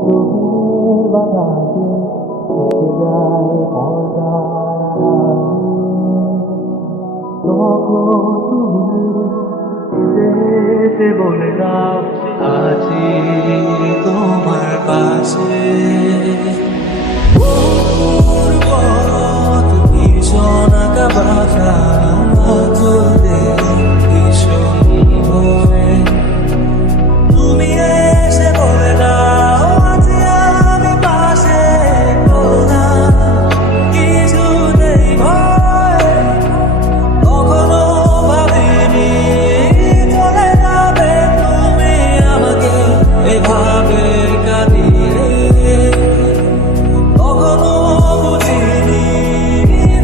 চোখের বাতাসে থেকে যায় পর্দার তখন তুমি এসে বলে দাও আছি তোমার পাশে ভীষণ আঁকা বাধা তুলতে ভীষণ হয়ে তুমি এসে বলে দাও আছি আমি পাশে কোথা কিছু নেই ভয় কখনো ভাবিনি চলে যাবে তুমি আমাকে এভাবে কাঁদিয়ে কখনো বুঝিনি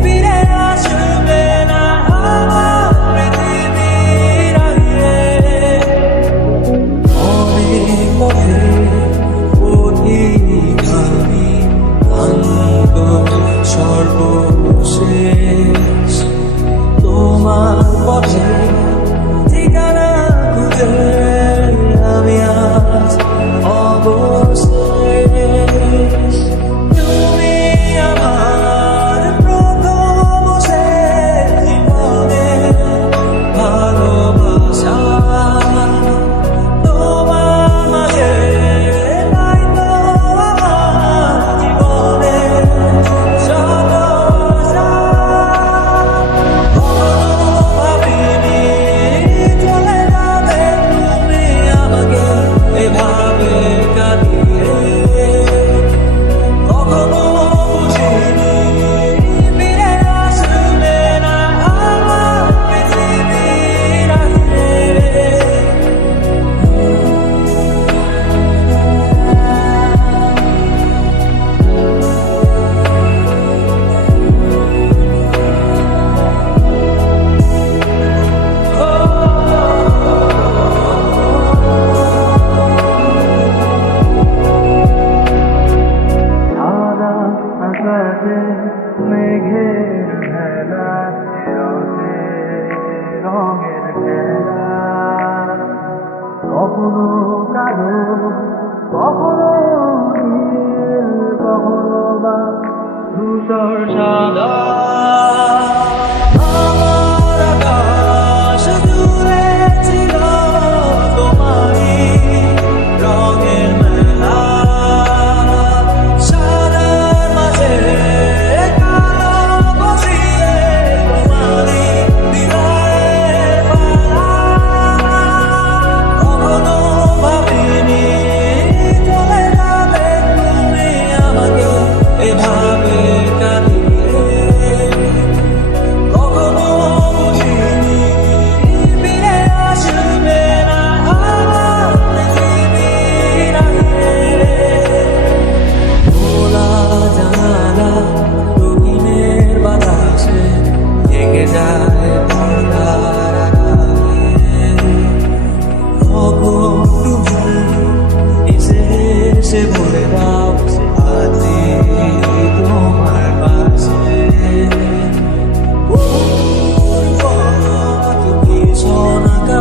ফিরে আসবে না আমার পৃথিবীর আগে অনেক পথে অধিকারী ক্লান্ত সর্বশেষ তোমার পথে ঠিকানা খুঁজে আমি আজ অবশেষ তুমি আমার প্রথম শেষ জীবনে ভালোবাসা তোমার মাঝে নাই তো আমার জীবনে শত আশা কখনো ভাবিনি চলে যাবে তুমি আমাকে এভাবে কাঁদিয়ে কখনো বুঝিনি ফিরে আসবে না আমার পৃথিবীর আগে সাদা আকাশে মেঘের খেলা রঙে রঙের খেলা কখনো কালো কখনো নীল কখনো বা ধূসর সাদা আমার আকাশ জুড়ে ছিল তোমারই রঙের মেলা সাদার মাঝে কালো বসিয়ে তোমারই হৃদয়ের মালা কখনো ভাবিনি চলে যাবে তুমি আমাকে এভাবে কাঁদিয়ে কখনো বুঝিনি ফিরে আসবে না আমার পৃথিবীর আগে খোলা জানালা রঙিনের বাতাসে থেকে যায় পর্দার আড়ালে কখন তুমি এসে বলে দাও আছি তোমার পাশে ভীষণ আঁকা